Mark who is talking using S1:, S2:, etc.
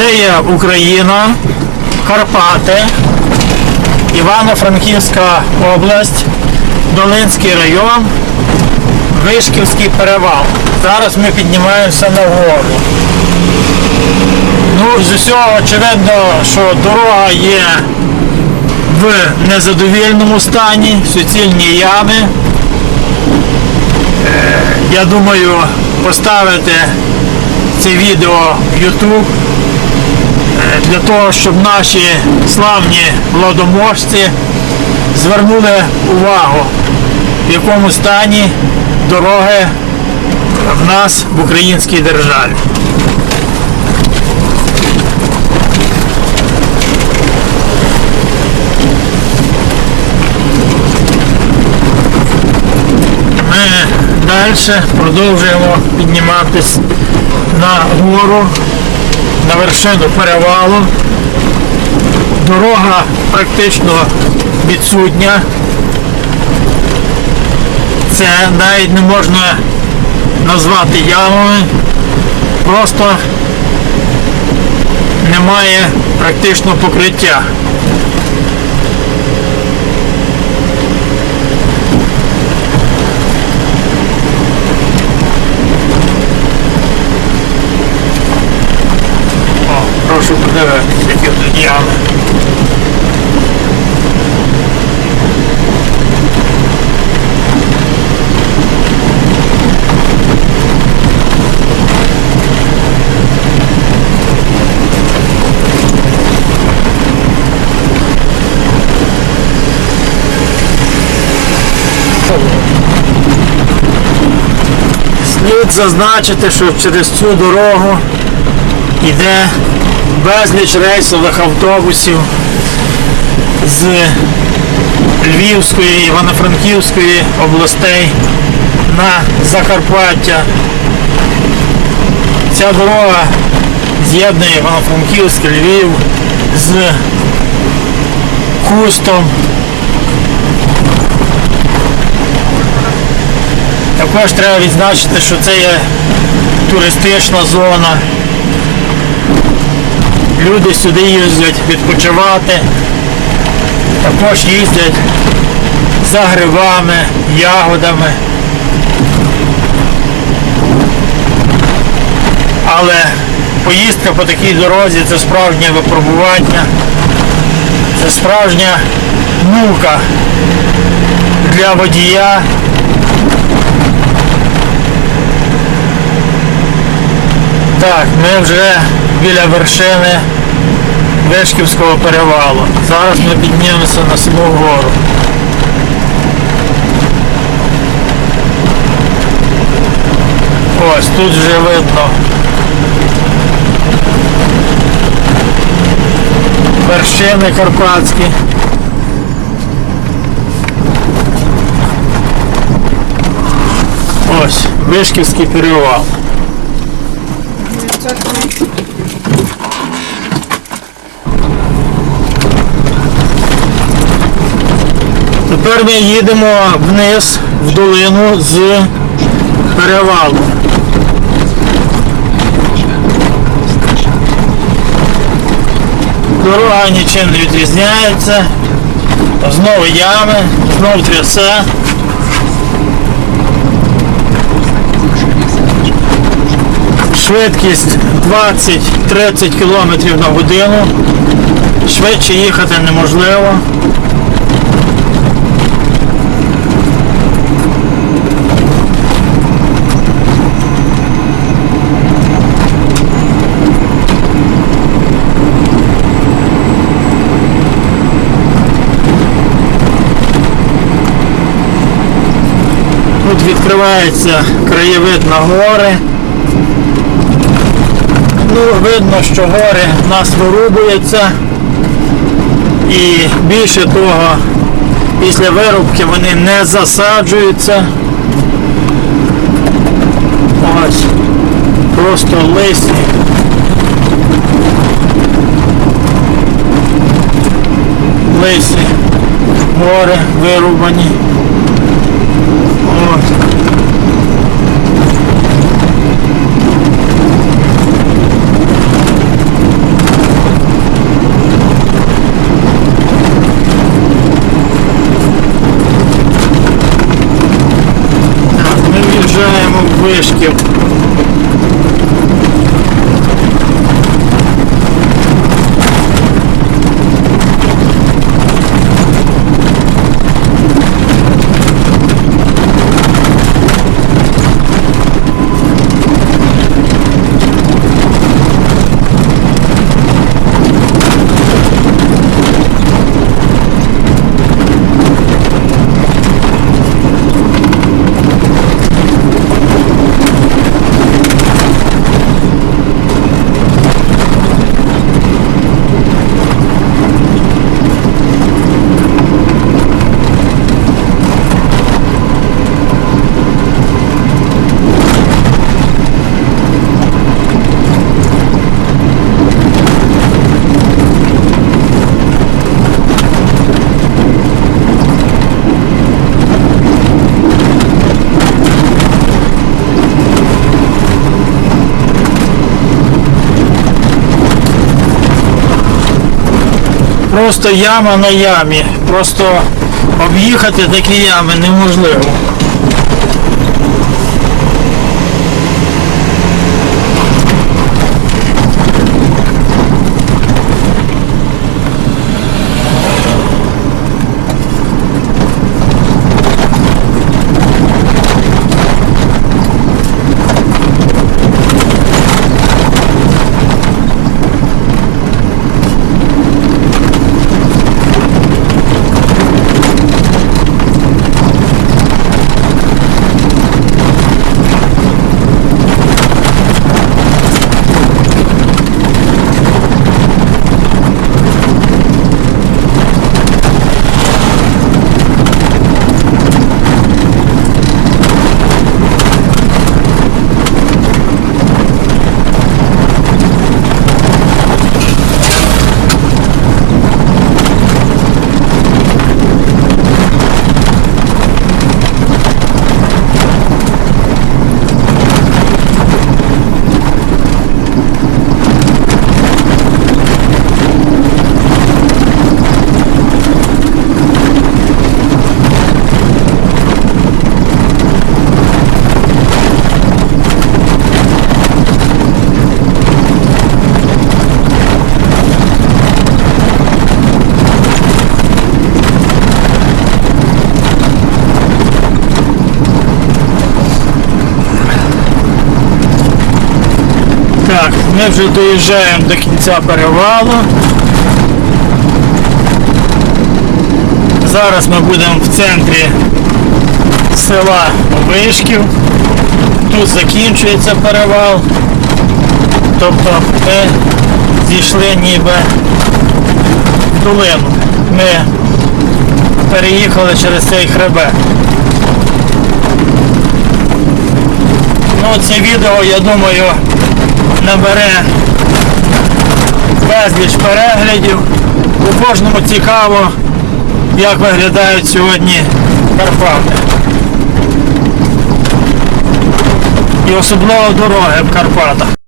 S1: Це є Україна, Карпати, Івано-Франківська область, Долинський район, Вишківський перевал. Зараз ми піднімаємося на гору. Ну, з усього очевидно, що дорога є в незадовільному стані, суцільні ями. Е, Я думаю поставити це відео в YouTube для того, щоб наші славні владоможці звернули увагу, в якому стані дороги в нас в українській державі. Ми далі продовжуємо підніматись на гору, на вершину перевалу. Дорога практично відсутня. Це навіть не можна назвати ямами. Просто немає практично покриття. Слід зазначити, що через цю дорогу йде безліч рейсових автобусів з Львівської, Івано-Франківської областей на Закарпаття. Ця дорога з'єднує Івано-Франківськ, Львів з Кустом. Також треба відзначити, що це є туристична зона. Люди сюди їздять відпочивати, також їздять за грибами, ягодами. Але поїздка по такій дорозі це справжнє випробування, це справжня мука для водія. Так, ми вже біля вершини Вишківського перевалу. Зараз ми піднімемося на саму гору. Ось тут вже видно. Вершини Карпатські. Ось, Вишківський перевал. Тепер ми їдемо вниз в долину з перевалу. Дорога нічим не відрізняється. Знову ями, знову тряса. Швидкість 20-30 км на годину. Швидше їхати неможливо. Тут відкривається краєвид на гори. Ну, видно, що гори в нас вирубуються. І більше того, після вирубки вони не засаджуються. Ось. Просто лисі. Лисі. Гори вирубані. От. Вишків. Просто яма на ямі. Просто об'їхати такі ями неможливо. Так, ми вже доїжджаємо до кінця перевалу. Зараз ми будемо в центрі села Вишків. Тут закінчується перевал. Тобто ми зійшли ніби в долину. Ми переїхали через цей хребет. Ну, це відео, я думаю, набере безліч переглядів. У кожному цікаво, як виглядають сьогодні Карпати. І особливо дороги в Карпатах.